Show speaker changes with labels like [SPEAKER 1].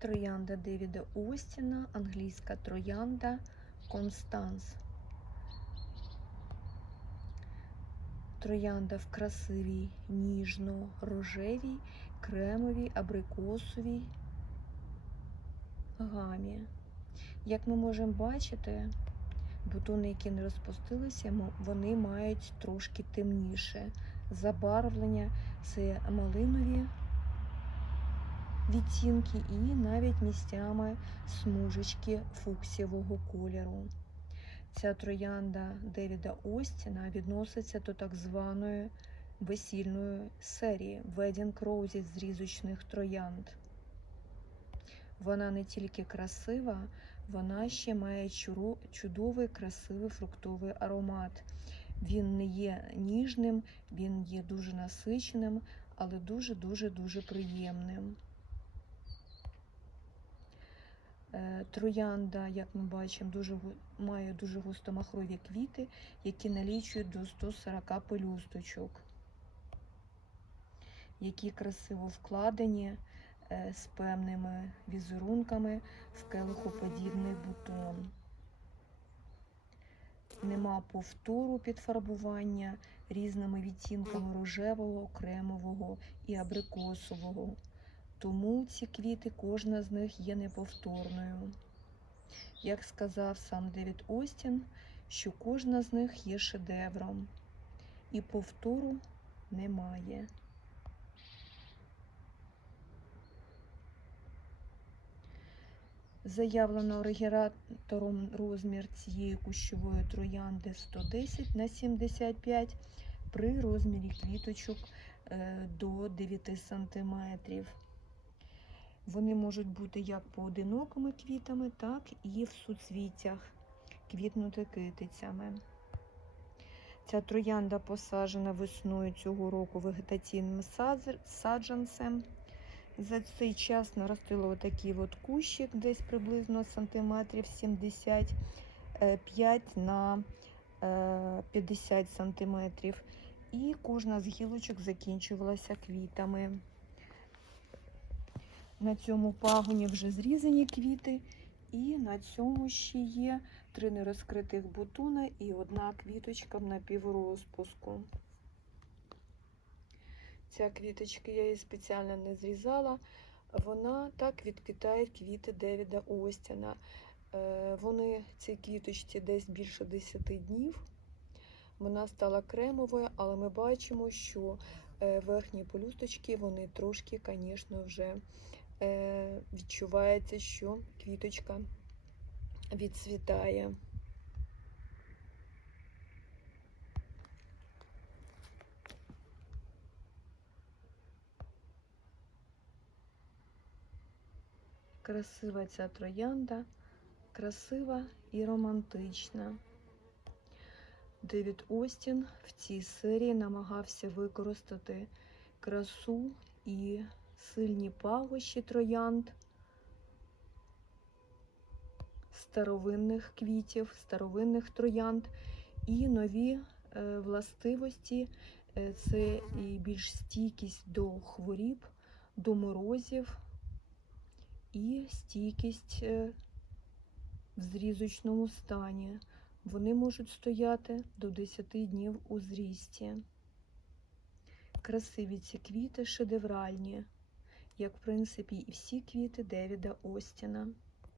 [SPEAKER 1] Троянда Девіда Остіна, англійська троянда Констанс. Троянда в красивій, ніжно-рожевій, кремовій, абрикосовій гамі. Як ми можемо бачити, бутони, які не розпустилися, вони мають трошки темніше забарвлення. Це малинові відтінки і навіть місцями смужечки фуксієвого кольору. Ця троянда Девіда Остіна відноситься до так званої весільної серії Wedding Roses з різочних троянд. Вона не тільки красива, вона ще має чудовий красивий фруктовий аромат. Він не є ніжним, він є дуже насиченим, але дуже-дуже дуже приємним. Троянда, як ми бачимо, дуже має дуже густомахрові квіти, які налічують до 140 пелюсточок, які красиво вкладені е, з певними візерунками в келихоподібний бутон. Нема повтору підфарбування різними відтінками рожевого, кремового і абрикосового. Тому ці квіти, кожна з них є неповторною. Як сказав сам Девід Остін, що кожна з них є шедевром, і повтору немає. Заявлено оригінатором розмір цієї кущової троянди 110 на 75 при розмірі квіточок е, до 9 см. Вони можуть бути як поодинокими квітами, так і в суцвіттях квітнути китицями. Ця троянда посаджена весною цього року вегетаційним саджанцем. За цей час наростило отакий от кущик, десь приблизно сантиметрів 75 на е, 50 сантиметрів. І кожна з гілочок закінчувалася квітами. На цьому пагоні вже зрізані квіти, і на цьому ще є три нерозкритих бутони і одна квіточка в напіврозпуску. Ця квіточка я її спеціально не зрізала. Вона так відквітає квіти Девіда Остіна. Е, Вони цій квіточці десь більше 10 днів. Вона стала кремовою, але ми бачимо, що е, верхні полюсточки вони трошки, звісно, вже відчувається, що квіточка відцвітає. Красива ця троянда, красива і романтична. Девід Остін в цій серії намагався використати красу і сильні пагощі троянд, старовинних квітів, старовинних троянд і нові е, властивості Е, це і більш стійкість до хворіб, до морозів і стійкість е, в зрізочному стані. Вони можуть стояти до 10 днів у зрісті. Красиві ці квіти шедевральні, як в принципі і всі квіти Девіда Остіна.